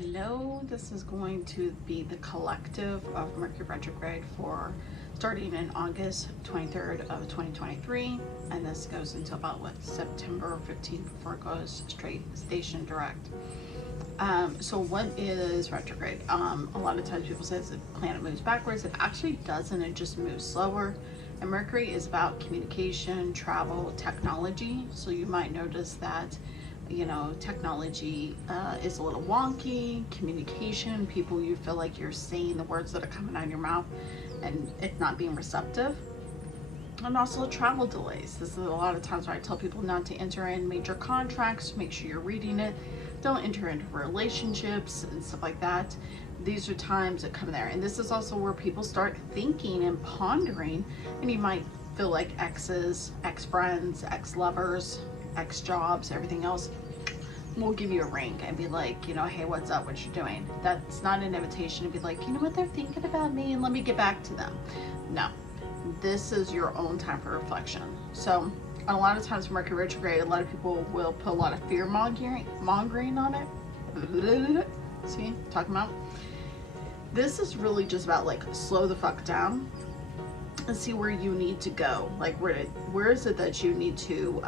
Hello, this is going to be the collective of Mercury retrograde for starting in August 23rd of 2023, and this goes until about September 15th before it goes straight station direct. So what is retrograde? A lot of times people say the planet moves backwards. It actually doesn't, it just moves slower. And Mercury is about communication, travel, technology. So you might notice that technology is a little wonky. Communication, people, you feel like you're saying the words that are coming out of your mouth and it's not being receptive. And also travel delays. This is a lot of times where I tell people not to enter in major contracts. Make sure you're reading it. Don't enter into relationships and stuff like that. These are times that come there. And this is also where people start thinking and pondering, and you might feel like exes, ex-friends, ex-lovers, ex-jobs, everything else will give you a ring and be like, hey, what's up, what you doing? That's not an invitation to be like, you know what, they're thinking about me and let me get back to them. No, this is your own time for reflection. So a lot of times Mercury retrograde, a lot of people will put a lot of fear mongering on it. See, talking about? This is really just about like slow the fuck down and see where you need to go. Like where is it that you need to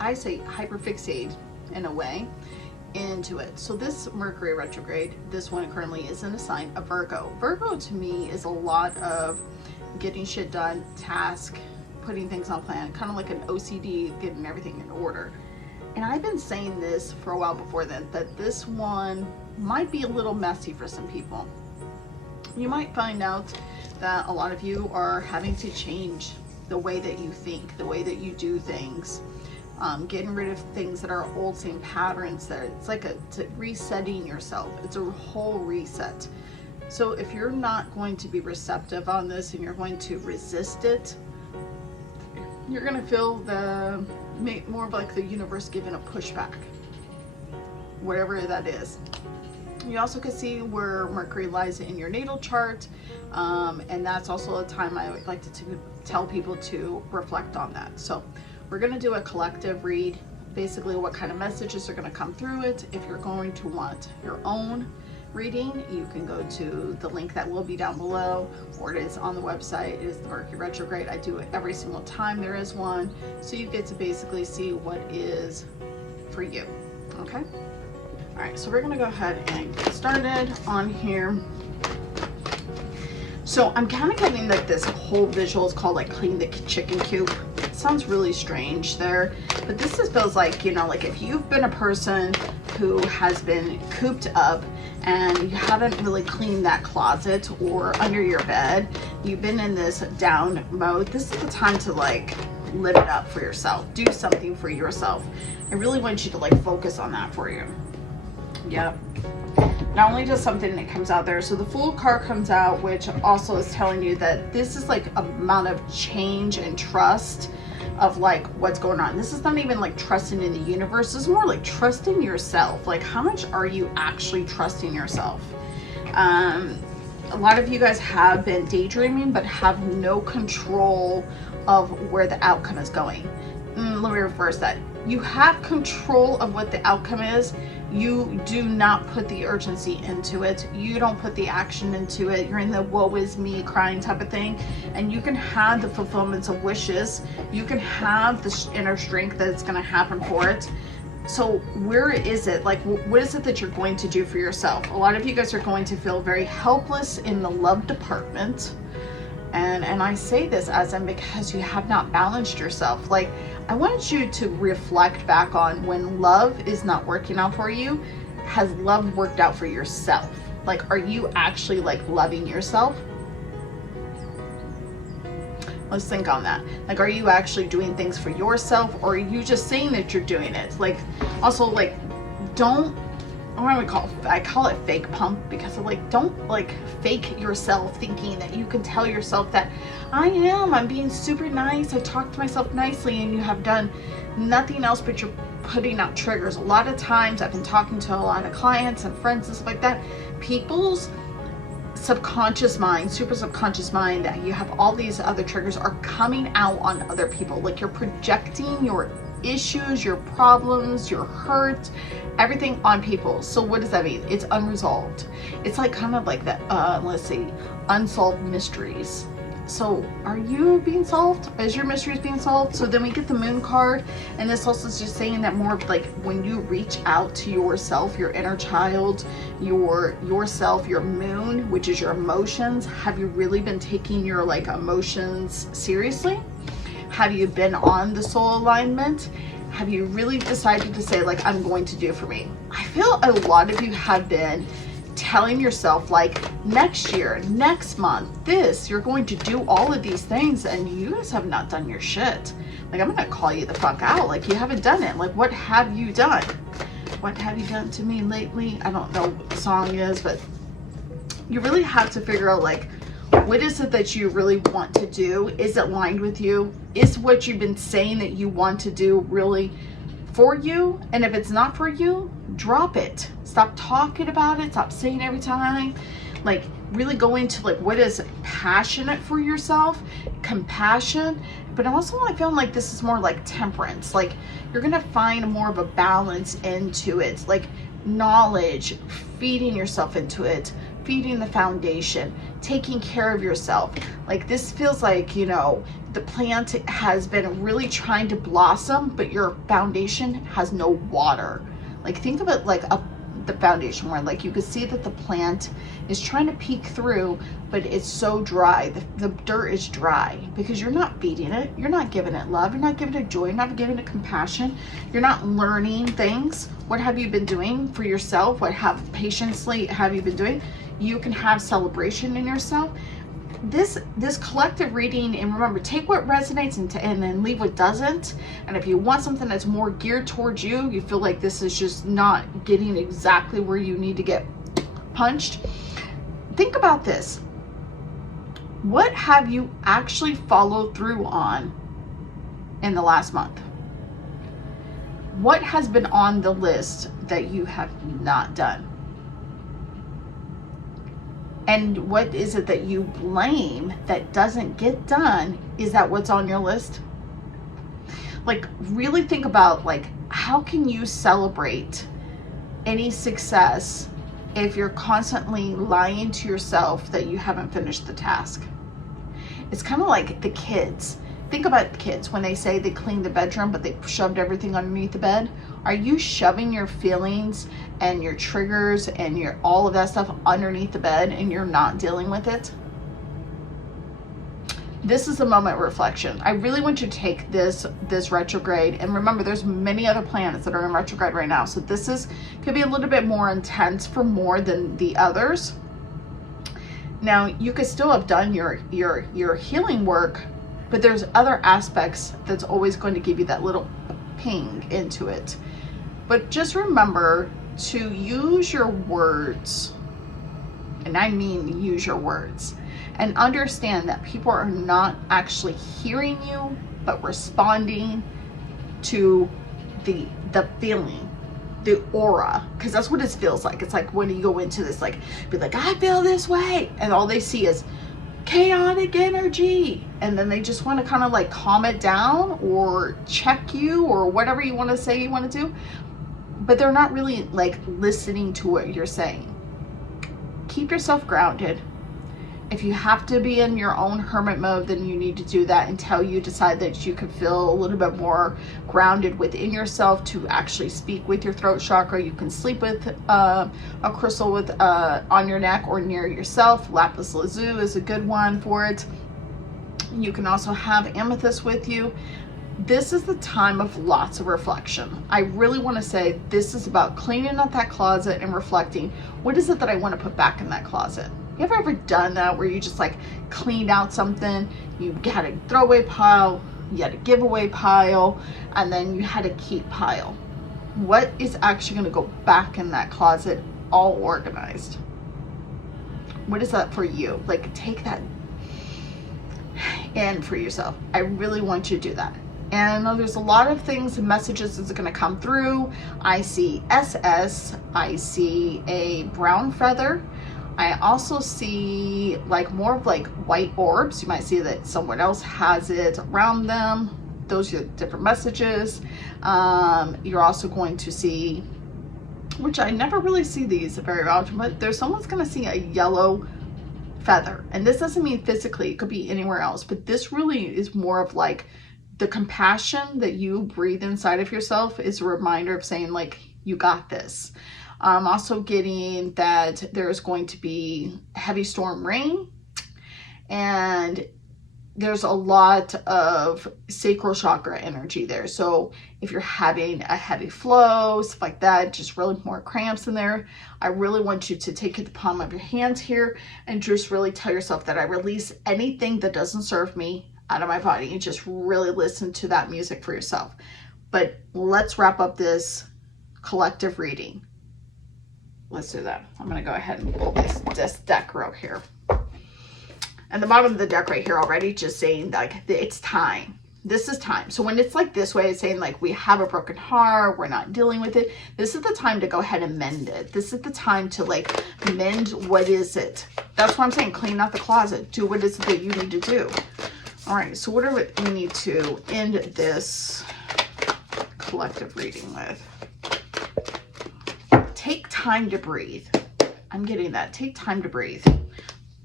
I say hyperfixate in a way into it. So this Mercury retrograde, this one currently is in a sign of Virgo. Virgo to me is a lot of getting shit done, task, putting things on plan, kind of like an OCD, getting everything in order. And I've been saying this for a while before then, that this one might be a little messy for some people. You might find out that a lot of you are having to change the way that you think, the way that you do things. Getting rid of things that are old, same patterns. That it's like it's resetting yourself. It's a whole reset. So if you're not going to be receptive on this and you're going to resist it, you're going to feel more of like the universe giving a pushback, whatever that is. You also can see where Mercury lies in your natal chart, and that's also a time I would like to tell people to reflect on that. So we're going to do a collective read, basically what kind of messages are going to come through it. If you're going to want your own reading, you can go to the link that will be down below, or it is on the website. It is the Mercury retrograde. I do it every single time there is one, so you get to basically see what is for you. Okay? All right, so we're going to go ahead and get started on here. So I'm kind of getting like this whole visual is called like clean the chicken coop. It sounds really strange there, but this just feels like, like if you've been a person who has been cooped up and you haven't really cleaned that closet or under your bed, you've been in this down mode, this is the time to like live it up for yourself. Do something for yourself. I really want you to like focus on that for you. Yep. Not only just something that comes out there, so the Fool card comes out, which also is telling you that this is like a amount of change and trust of like what's going on. This is not even like trusting in the universe. This is more like trusting yourself. Like how much are you actually trusting yourself? A lot of you guys have been daydreaming but have no control of where the outcome is going. Let me reverse that. You have control of what the outcome is. You do not put the urgency into it. You don't put the action into it. You're in the woe is me crying type of thing. And you can have the fulfillments of wishes. You can have the inner strength that it's going to happen for it. So where is it? Like, what is it that you're going to do for yourself? A lot of you guys are going to feel very helpless in the love department. And I say this as in because you have not balanced yourself. Like, I want you to reflect back on when love is not working out for you. Has love worked out for yourself? Like, are you actually like loving yourself? Let's think on that. Like, are you actually doing things for yourself, or are you just saying that you're doing it? Like, also like, don't, I call it fake pump, because of like, don't like fake yourself thinking that you can tell yourself that I'm being super nice, I talk to myself nicely, and you have done nothing else but you're putting out triggers. A lot of times I've been talking to a lot of clients and friends and stuff like that, people's subconscious mind, super subconscious mind, that you have all these other triggers are coming out on other people. Like, you're projecting your issues, your problems, your hurt, everything on people. So what does that mean? It's unresolved. It's like kind of like that, let's see, unsolved mysteries. So are you being solved? Is your mysteries being solved? So then we get the moon card, and this also is just saying that more of like when you reach out to yourself, your inner child, yourself, your moon, which is your emotions. Have you really been taking your like emotions seriously? Have you been on the soul alignment? Have you really decided to say like, I'm going to do for me? I feel a lot of you have been telling yourself like, next year, next month, you're going to do all of these things, and you guys have not done your shit. Like, I'm gonna call you the fuck out. Like, you haven't done it. Like, what have you done? What have you done to me lately? I don't know what the song is, but you really have to figure out like, what is it that you really want to do? Is it aligned with you? Is what you've been saying that you want to do really for you? And if it's not for you, drop it. Stop talking about it. Stop saying every time. Like, really go into like, what is passionate for yourself, compassion. But also I feel like this is more like temperance. Like, you're gonna find more of a balance into it, like knowledge, feeding yourself into it, feeding the foundation, taking care of yourself. Like, this feels like, you know, the plant has been really trying to blossom, but your foundation has no water. Like, think of it like the foundation where like you can see that the plant is trying to peek through, but it's so dry. The dirt is dry because you're not feeding it. You're not giving it love. You're not giving it joy. You're not giving it compassion. You're not learning things. What have you been doing for yourself? What patiently have you been doing? You can have celebration in yourself. This collective reading, and remember, take what resonates and then leave what doesn't. And if you want something that's more geared towards you, you feel like this is just not getting exactly where you need to get punched, think about this. What have you actually followed through on in the last month? What has been on the list that you have not done? And what is it that you blame that doesn't get done? Is that what's on your list? Like, really think about like, how can you celebrate any success if you're constantly lying to yourself that you haven't finished the task? It's kind of like the kids. Think about the kids when they say they cleaned the bedroom, but they shoved everything underneath the bed. Are you shoving your feelings and your triggers and your all of that stuff underneath the bed and you're not dealing with it? This is a moment of reflection. I really want you to take this retrograde, and remember, there's many other planets that are in retrograde right now. So this could be a little bit more intense for more than the others. Now, you could still have done your healing work, but there's other aspects that's always going to give you that little ping into it. But just remember to use your words, and I mean use your words, and understand that people are not actually hearing you, but responding to the feeling, the aura, because that's what it feels like. It's like when you go into this, like, be like, I feel this way, and all they see is chaotic energy, and then they just want to kind of like calm it down or check you or whatever you want to say you want to do, but they're not really like listening to what you're saying. Keep yourself grounded. If you have to be in your own hermit mode, then you need to do that until you decide that you can feel a little bit more grounded within yourself to actually speak with your throat chakra. You can sleep with a crystal with on your neck or near yourself. Lapis lazuli is a good one for it. You can also have amethyst with you. This is the time of lots of reflection. I really want to say this is about cleaning up that closet and reflecting. What is it that I want to put back in that closet? You ever done that where you just like cleaned out something, you had a throwaway pile, you had a giveaway pile, and then you had a keep pile? What is actually going to go back in that closet all organized? What is that for you? Like, take that in for yourself. I really want you to do that. And I know there's a lot of things and messages that's going to come through. I see SS, I see a brown feather. I also see like more of like white orbs. You might see that someone else has it around them. those are the different messages. You're also going to see, which I never really see these very often, but there's someone's going to see a yellow feather. And this doesn't mean physically, it could be anywhere else, but this really is more of like the compassion that you breathe inside of yourself is a reminder of saying like, you got this. I'm also getting that there's going to be heavy storm rain, and there's a lot of sacral chakra energy there. So if you're having a heavy flow, stuff like that, just really more cramps in there, I really want you to take the palm of your hands here and just really tell yourself that I release anything that doesn't serve me out of my body, and just really listen to that music for yourself. But let's wrap up this collective reading. Let's do that. I'm going to go ahead and pull this deck right here. And the bottom of the deck right here already just saying like it's time. This is time. So when it's like this way, it's saying like we have a broken heart, we're not dealing with it. This is the time to go ahead and mend it. This is the time to like mend what is it. That's what I'm saying. Clean out the closet. Do what is it that you need to do. All right. So what do we need to end this collective reading with? Take time to breathe. I'm getting that. Take time to breathe.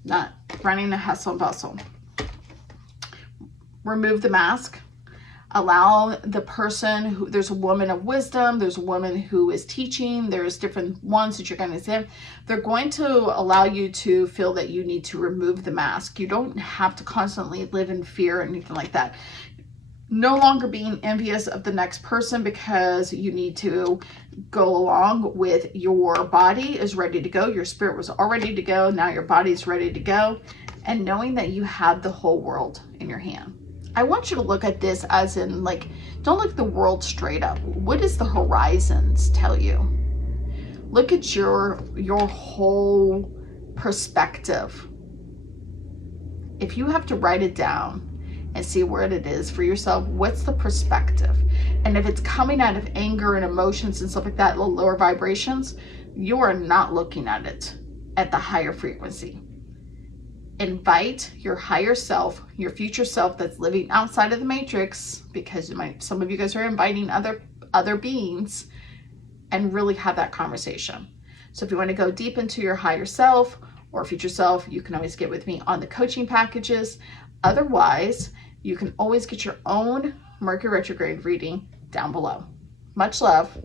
Not running the hustle and bustle. Remove the mask. Allow the person who, there's a woman of wisdom, there's a woman who is teaching, there's different ones that you're going to see. They're going to allow you to feel that you need to remove the mask. You don't have to constantly live in fear or anything like that. No longer being envious of the next person because you need to go along with your body is ready to go. Your spirit was all ready to go. Now your body's ready to go. And knowing that you have the whole world in your hand. I want you to look at this as in like, don't look at the world straight up. What does the horizons tell you? Look at your whole perspective. If you have to write it down and see where it is for yourself, what's the perspective? And if it's coming out of anger and emotions and stuff like that, lower vibrations, you are not looking at it at the higher frequency. Invite your higher self, your future self that's living outside of the matrix, because some of you guys are inviting other beings, and really have that conversation. So if you want to go deep into your higher self or future self, you can always get with me on the coaching packages. Otherwise, you can always get your own Mercury retrograde reading down below. Much love.